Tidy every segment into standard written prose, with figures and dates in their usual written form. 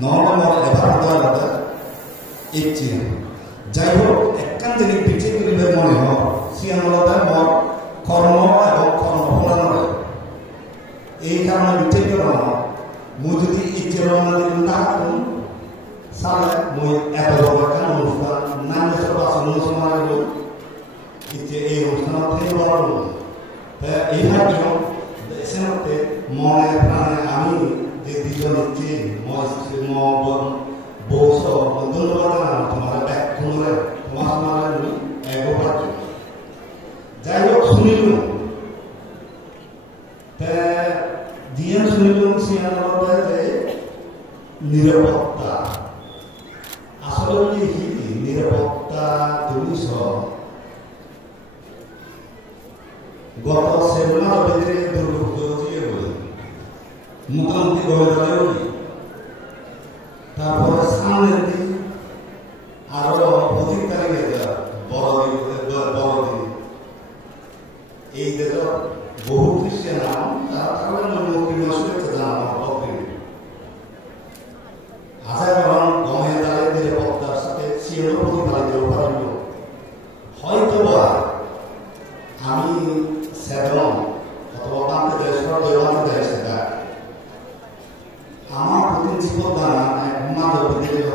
নহলে মই এবাৰ কথা ইচ্ছি যাই হোক একখান জিনিস পিছিয়ে তুলিবে মনে হয় সিয়ানলতা মই কর্ম এবং কর্মফল নয় এই কারণে বিচ্ছেদ করা মই যদি ইচ্ছে না করুন সালে মই এত বড় একটা অনুষ্ঠান 9 বছর 5 অনুষ্ঠান ইচ্ছে এই অনুষ্ঠান থেকে বড় এইভাবে এসে মনে প্রাণে আমি যে দুজন ইচ্ছে বৌস ধন্যবাদ জানানো তোমার ব্যাগ তোমার তোমার এগোবার জন্য যাই হোক শুনিল দিয়ে শুনিল সিয়ানলতা যে নিরাপত্তা আসলে নিরাপত্তা পুলিশ গত সেপ্টেম্বর ভিতরে দুর্গোৎসবে বলি মুখ্যমন্ত্রী গবেষণায় বলি তারপরে সামনের দিন আরো 25 তারিখে বড়দিন এই দেশ বহু খ্রিস্টান তারা মুক্তি শুভেচ্ছা জানানো আশা করেন গমে তাদের নিরাপত্তার সাথে সিএও প্রতিপালিত পারব হয়তো আমি সেদন অথবা বাংলা দেশের দেওয়ান দেশে আমার প্রতি জীবন দ্বারা একমাত্র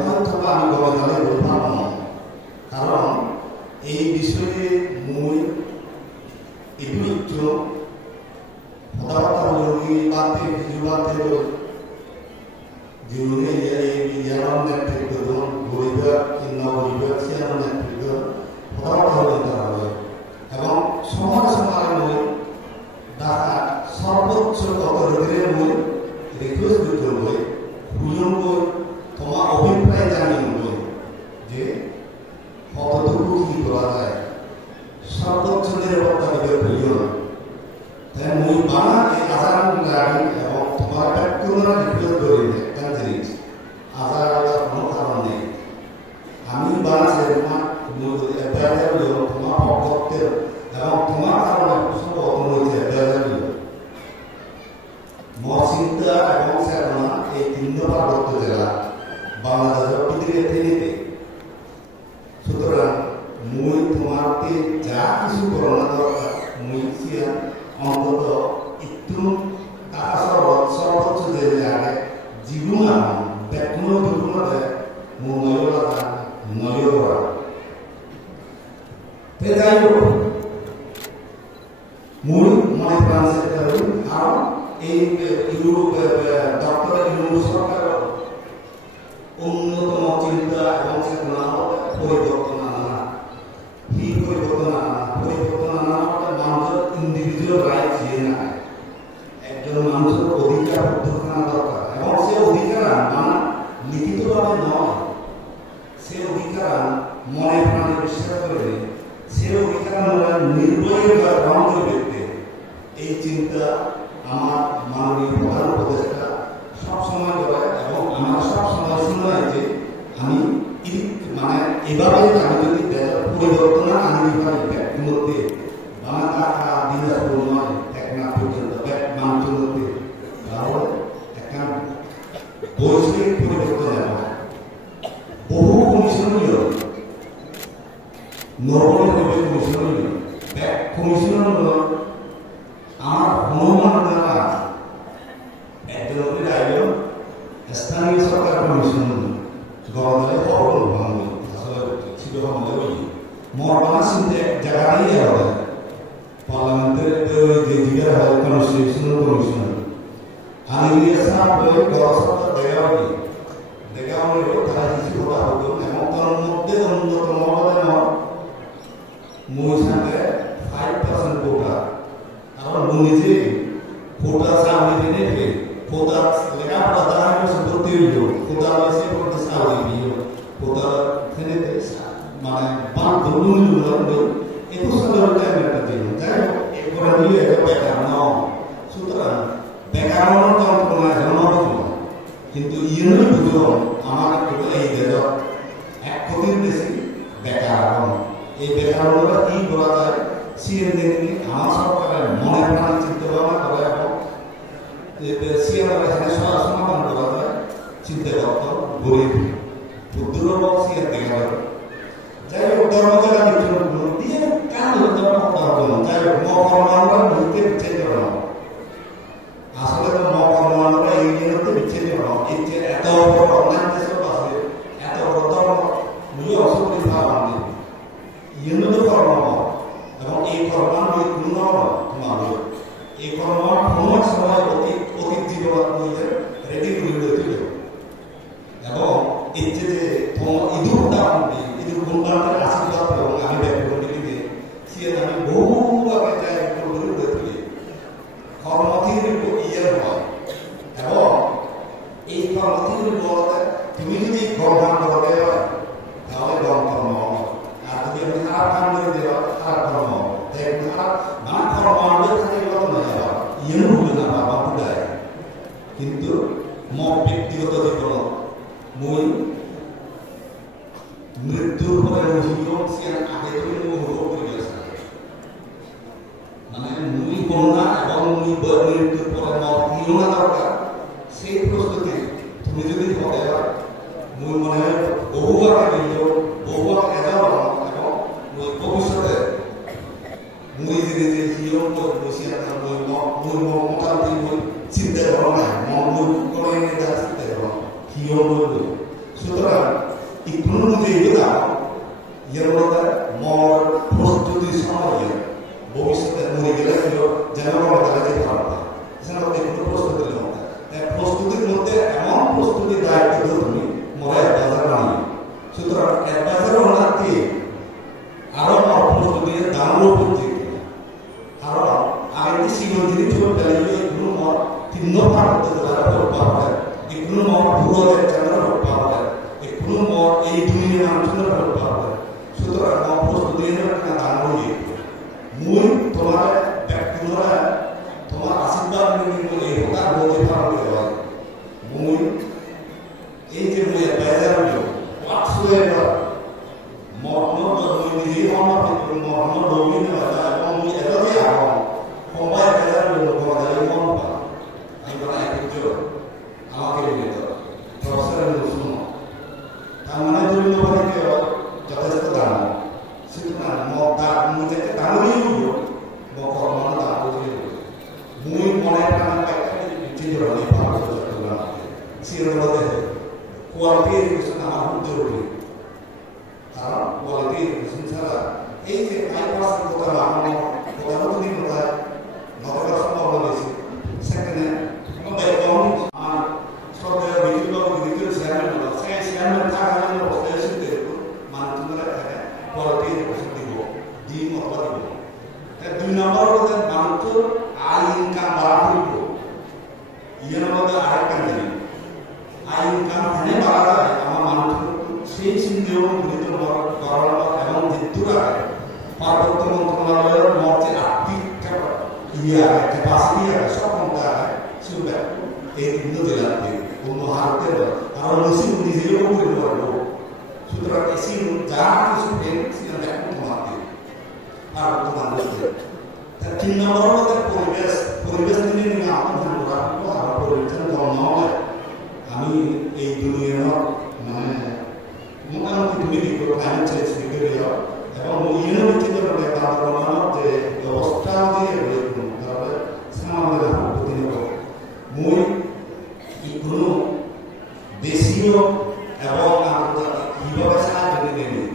হয়তো আমি গমে তাদের বলতে পারব না কারণ এই বিষয়ে মই একটু কথাবার্তা বলি বাদে কিছু বাদে জীবনে ইয়ার নেতৃত্ব গরিব কিংবা গরিব সিয়ার নেতৃত্ব কথাবার্তা বলতে হবে এবং সমাজ সমাজে দেখা সর্বোচ্চ অগ্রগতির মই রিকোয়েস্ট করব হুজুর তোমার অভিপ্রায় জানিয়ে যে কতটুকু কি করা যায় সর্বোচ্চ নিরাপত্তা দিবে প্রয়োজন তাই মই বানা এই আজান গাড়ি এবং তোমার ব্যক্তিগত রিকোয়েস্ট করি একটা জিনিস আজান কোনো কারণ নেই আমি বানাচ্ছি তোমার ভক্তের এবং তোমার কারণে সব অর্থনৈতিক অ্যাডভাইজার মচিন্তা এবং চেতনা এই 3 পার্বত্য জেলা বাংলাদেশের পৃথিবীর তিনিতে সুতরাং মই তোমাকে যা কিছু করোনা দরকার মই সিয়ান অন্তত একটু টাকা সর্বোচ্চ যে জায়গায় জীবন ব্যক্তি দুর্গুণে নয়লা নয়রা যাই হোক মূল মনে প্রাণ আর এই ইউরোপ ডক্টর ইউরোপ সরকার উন্নতম চিন্তা এবং চেতনা পরিবর্তন আনা কি পরিবর্তন আনা মানুষের ইন্ডিভিজুয়াল রাইট যে না একজন মানুষের অধিকার উদ্ধার দরকার এবং সে অধিকার মানে লিখিতভাবে নয় সে অধিকার মনে প্রাণে বিশ্বাস করে সে অধিকার নির্ভয়ে গ্রহণ করবে এই চিন্তা আমার মাননীয় প্রধান উপদেষ্টা সবসময় করে এবং আমার সবসময় শুনলাম যে আমি মানে এভাবে আমি যদি পরিবর্তন আনতে পারি ব্যক্তির মধ্যে বাংলা টাকা দিনাজপুর নয় একনা পর্যন্ত মানুষের মধ্যে তাহলে একটা বৈশ্বিক পরিবর্তন যাবে বহু কমিশনীয় নরবরে কমিশনীয় কমিশন আমার অনুমান দ্বারা একজন আইন স্থানীয় সরকার কমিশন গভর্নরে অবল ভাঙবে আসলে ছিল আমাদের মরবানা চিন্তা জায়গায় হবে পার্লামেন্টের যে জিগার হয় কনস্টিটিউশনাল কমিশন আমি সারা গড়সরকার দেখা হলে তারা কিছু কথা হতো এবং তার মধ্যে অন্যতম হবে না মই সাথে 5% কোটা কারণ নিজে কোটা সামনে দিনে কোটা লেখাপড়া তারা করতে হইল কোটা আছে করতে সামনে দিয়ে কোটা ফেলে মানে বাদ ধরুন একুশ সালের টাইম একটা দিন যাই হোক এরপরে নিয়ে বেকার নাও সুতরাং বেকার কিন্তু ইউনিট বুঝো আমার এই দেশ এক কোটির বেশি বেকার এই বেকারটা কি বলা যায় সিএনএন আমার সরকারের মনে প্রাণে চিন্তা ভাবনা করে এবং সিএনএর এখানে সমাধান করা যায় চিন্তা করত গরিব দুর্বল সিয়ার দেখা গেল যাই হোক ধর্মজালা বিচরণ দিয়ে কান ধরতে পারবো যাই হোক মকরমানরা নদীতে বিচ্ছেদ করা আসলে তো মকরমানরা এই নিয়তে বিচ্ছেদ করা এই যে এত বড় অনলাইন দেশে আছে এত বড় ধর্ম নিয়ে অসুবিধা পাওয়া ইয়েন তো কর্ম এবং এই কর্ম নিয়ে পূর্ণ তোমার এই কর্ম কোনো সময় অতীত জীবন নিয়ে রেডি করে দিতে এবং এই যে ইঁদুর গুণগানের আশীর্বাদ এবং আমি ব্যক্ত দিকে সে আমি বহু আগে যাই তুলি কর্মথির ইয়ের হয় এবং এই কর্মথির বলতে তুমি যদি গণনা করতে হয় তাহলে গণ কর্ম আর যদি আমি খারাপ কাম করে দেওয়া খারাপ কর্ম মানে কর্ম আমাদের থাকে গণ যাওয়া ইয়েও হবে না বাবা বুঝায় কিন্তু মত ব্যক্তিগত জীবন মই মৃত্যুর পরে জীবন সিয়ান আগে থেকে অনুভব করে গেছে মানে মুই বন্যা এবং মুই মৃত্যুর পরে মত নিও না দরকার সেই প্রস্তুতি তুমি যদি হতে হয় মুই মনে হয় বহুবার নিও বহুবার এটাও এবং মুই ভবিষ্যতে মুই যে জীবন বসিয়ান মুই মোটামুটি মুই চিন্তা করো না মন মুই করে নিয়ে চিন্তা করো কিও বলবো সুতরাং একটু যে এগুলা এর মধ্যে মর প্রস্তুতি সময় ভবিষ্যতে মরে গেলে যেন তারা যেতে পারবে সেটা একটু প্রস্তুতির মধ্যে প্রস্তুতির মধ্যে এমন প্রস্তুতি দায়িত্ব তুমি মরে অ্যাডভাইজার বানিয়ে সুতরাং অ্যাডভাইজার হওয়ার কি আরো প্রস্তুতি দামও করছে কারণ আগে সিগন্যাল যদি চলে গেলে এগুলো মর তিন ভাগ তারা পাবে এগুলো মর পুরো চ্যানেল পাবে এগুলো মর এই দুনিয়া মানুষের পাবে সুতরাং প্রস্তুতি না দান হয়ে মুই তোমার ব্যক্তিগত তোমার আশীর্বাদ নিয়ে এই হোক বলতে পারবে মুই এই যে মুই অ্যাডভাইজার হলো হোয়াটসঅ্যাপার মর্ম মুই নিজেই মর্ম রবি না এবং মুই এতই আহ্বান সবাই অ্যাডভাইজার হলো তোমাদের মন পা আমি বলা একটু আমাকে বলে দাও প্রফেসর শুনো তার মানে তুমি তোমাকে যথেষ্ট দাম সুতরাং মুঝে দাঁড়িয়ে হলো মকরমান দাঁড়িয়ে মুই মনে প্রাণ পাইতে চিন্তা নেই ভারত সিরোতে কোয়ালিটি এডুকেশন আমার জরুরি কারণ কোয়ালিটি এডুকেশন ছাড়া এই যে 5% কথা আমার কথা যদি কোথায় নগর সম্ভব হয়েছে সেখানে ব্যাকগ্রাউন্ড আর শ্রদ্ধেয় বিজুবাবু দ্বিতীয় চেয়ারম্যান হলো সেই চেয়ারম্যান থাকার অবস্থায় মানুষ থাকে কোয়ালিটি এডুকেশন দিব দিন অথবা দিব দুই নম্বর হচ্ছে মানুষ আয় ইনকাম বাড়া করব ইয়ের মধ্যে আরেকটা জিনিস আয় ইনকাম ধরে বাড়া যায় আমার মানুষ সেই চিন্তাও গৃহীত করার এবং মৃত্যুর আগে পার্বত্য মন্ত্রণালয়ের মধ্যে আর্থিক ক্যাপাসিটি আছে সক্ষমতা আছে সেটা এই তিন জেলাতে অন্য হারতে আর নসিব নিজেও করে পারবো সুতরাং এসি যা কিছু সেটা তোমাকে আর তোমাদের তিন নম্বর হচ্ছে পরিবেশ নিয়ে আমার ধ্যান রাখবো আর পরিবেশের জন্য আমি এই দুনিয়ার মানে মোটামুটি তুমি ক্লাইমেট চেঞ্জ থেকে এবং ইউনিভার্সিটি তাদের যে ব্যবস্থা দিয়ে তাহলে সমাধান প্রতিনিধিত্ব মই কোনো দেশীয় এবং আন্তর্জাতিক কীভাবে সাহায্য নেই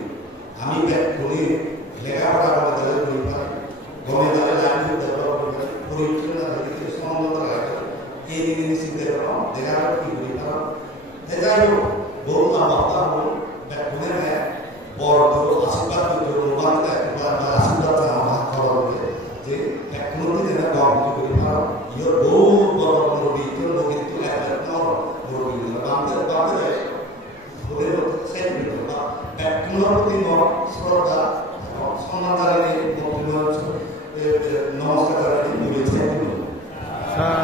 আমি করে লেখাপড়া করতে গেলে গমে তাহলে লাইন ডেভেলপ করতে পরিবেশন সমাধান রাখা এই জিনিস চিন্তা করা দেখা কি করি কারণ যাই হোক বহু বার্তা হল ব্যাকুণে বড় আশীর্বাদ আশীর্বাদ খবর যে ব্যাকুণতি যেন গমটি করি কারণ ইয়র বহু বড় নদী নদী কিন্তু নদী বাঁধতে বাঁধতে ব্যাকুণের প্রতি শ্রদ্ধা সম্মান জানালে নমস্কার জানালে